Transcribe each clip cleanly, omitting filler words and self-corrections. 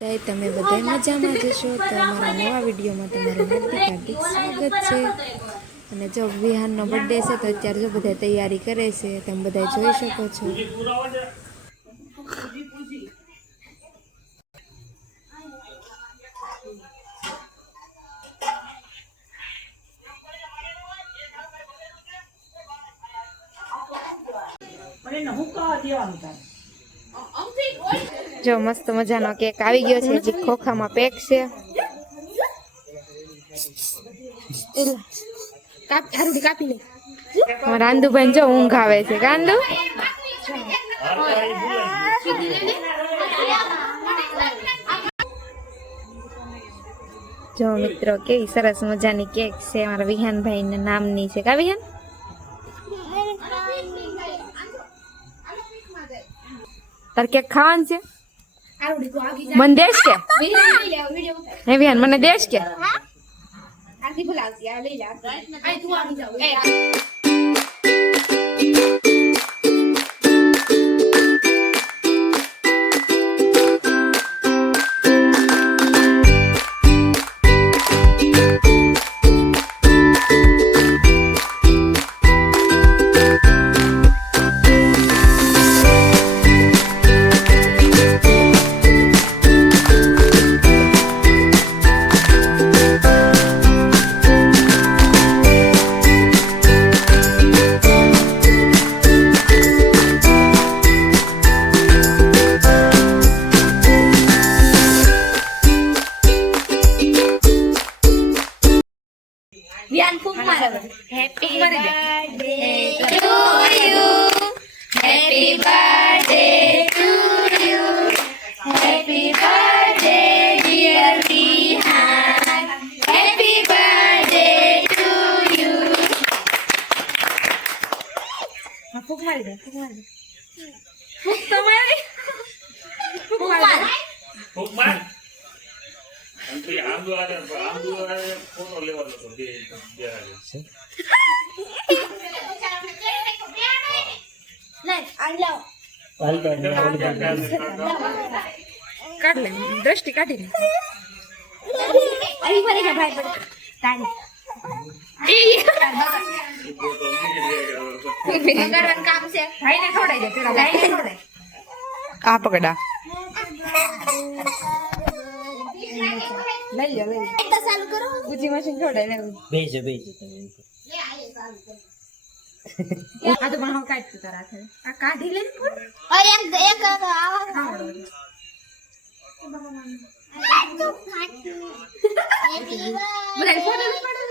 તમે બધા મજામાં જશો તો અમારા નવા વિડીયોમાં તમારું હાર્દિક સ્વાગત છે। અને જો વિહાનનો બર્થડે છે તો અત્યારે જો બધા તૈયારી કરે છે, તમે બધા જોઈ શકો છો। જો મસ્ત મજાનો કેક આવી ગયો છે, જે ખોખામાં પેક છે। કાપી લે રાંદુભાઈ જો ઊંઘ આવે છે। રાંદુ જો મિત્રો કેવી સરસ મજાની કેક છે, અમારા વિહાનભાઈ ના નામની છે। કા વિહાન તાર કેક ખાવાનું છે? મને દેશ કે હે વિહાન મને દેશ કે Happy birthday to you. Happy birthday to you. Happy birthday dear Vihan. Happy birthday to you. Fuk mari de. Fuk to mari. Fuk mar. Nanti ambil ada foto lewat itu dia ada. काट ले दृष्टि काटी ले अभी पड़ेगा भाई पड़ेगा ताली करवन काम से भाई ने छोड़े दे तेरा भाई ने छोड़े आ पकड़ा ले एकदा चालू करो गुची मशीन छोड़े ले भेज ले आए चालू कर आ तो बनाओ काट के करा थे आ काढी ले और एक आवाज आवड़ो तो काट बुराई फोटो ले पड़ो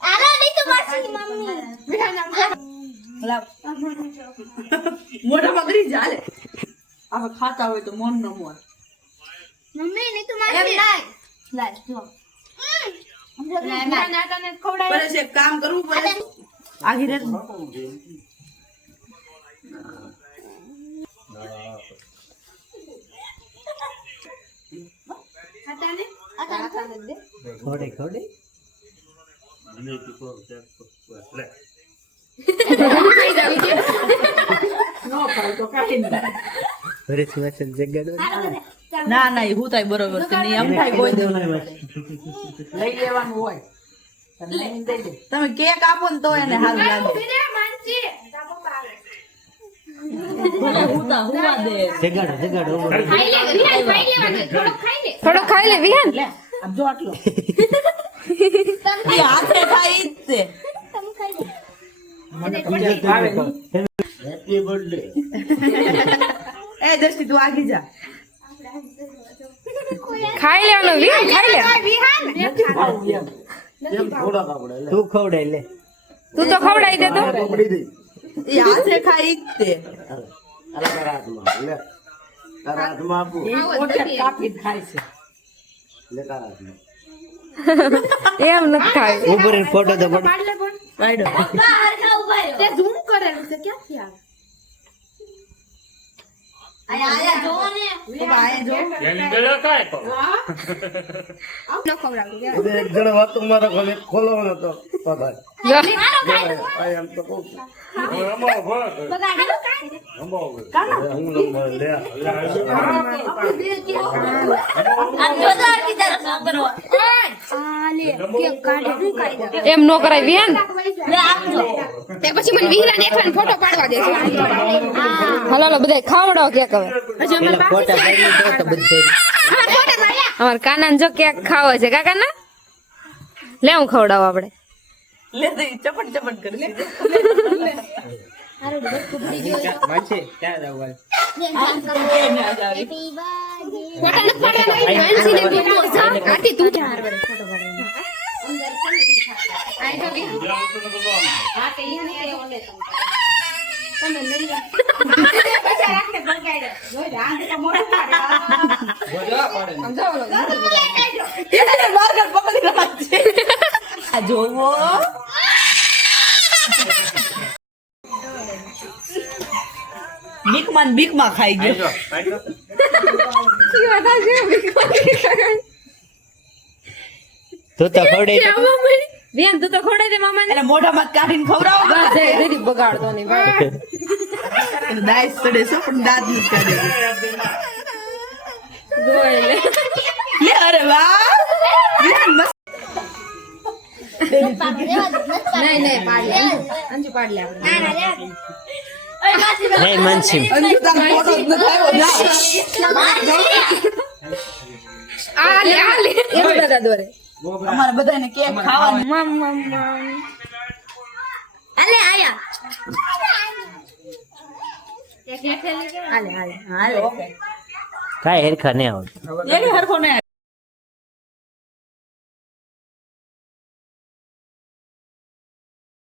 आला नहीं तो मारसी मम्मी बिना नाम ला मोटा मगरी जाले अब खाता हो तो मन न मोर मम्मी नहीं तो मारसी ला लो पर काम करूं पड़े आगे रे हटाने दे थोड़े नहीं तो ले नो पर तो काई नहीं अरे सिलेक्शन जगड़ ના ના હું થાય બરોબર છે ની એમ થાય કોઈ દેવ નહીં લઈ લેવાનું હોય તમે કેક આપો ને તો એને સારું લાગે થોડો ખાઈ લે વિહાન આમ જો આટલો હાથે ખાઈ છે હેપી બર્થડે એ દસ્તી તું આગી જા ખાઈ લેવાનો વિહાન ખાઈ લે તું ખવડાઈ લે તું તો ખવડાઈ દે તો એ હાથે ખાઈ તે અલા કરાતમાં લે કરાતમાં આપો એ પોતે કાપી ખાય છે લે કરાતમાં એમ ન ખાય ઉપર ફોટો તો પાડ લે પણ પાડો બહાર ખા ઉભા તે ઝૂમ કરેલું છે ક્યાંથી આવે આયા જો ને આયા જો એની બેડા કાય તો ન ખવડાવું એક જણ વાતો મારા ઘરે ખોલવાનો તો ભાઈ આ એમ તો કહું છું. અમારો ભર અમારો હું નંબર લે આ જોદાર કીધા છોકરો આ લે કેક કાઢે હું ખાઈ દઉં. એમ નો કરાય બેન લે આપજો તે પછી મને વિહલા દેખાને ફોટો પાડવા દેજો હાલો હાલો બધા ખાવડાવો કેક હવે ફોટા પાડી દો તો બધે અમાર કાના જો કેક ખાવો છે કાકા ના લે હું ખવડાવું આપણે લે તો ચપટ ચપટ કરી માનસી ક્યાં જવું ફોટા ન પાડવાના માનસીને તું જા આતી તું જા આ જોવો બીકમાં ખાઈ ગયો તું તો ખવડાવી દે. બેન તું તો ખવડાવી દે મામાને એટલે મોઢામાં કાઢીને ખવડાવો બસ જય દીદી બગાડતો નહીં દાય સડે છે પણ દાંત નથી કાઢે જોઈ લે લે અરે વાહ વિહાન મસ્ત નહીં નહીં પાડી લે અંજુ પાડી લે આપણે નહીં માનસી અંજુ તારો ફોટો જ નથી આવ્યો આ લે એ બધા દોરે અમારે બધાને કેક ખાવાનું મમ મમ મમ અલે આયા હાલે હાલે હાલે કાંઈ હેરખા નહીં આવડતું એને હરખો ને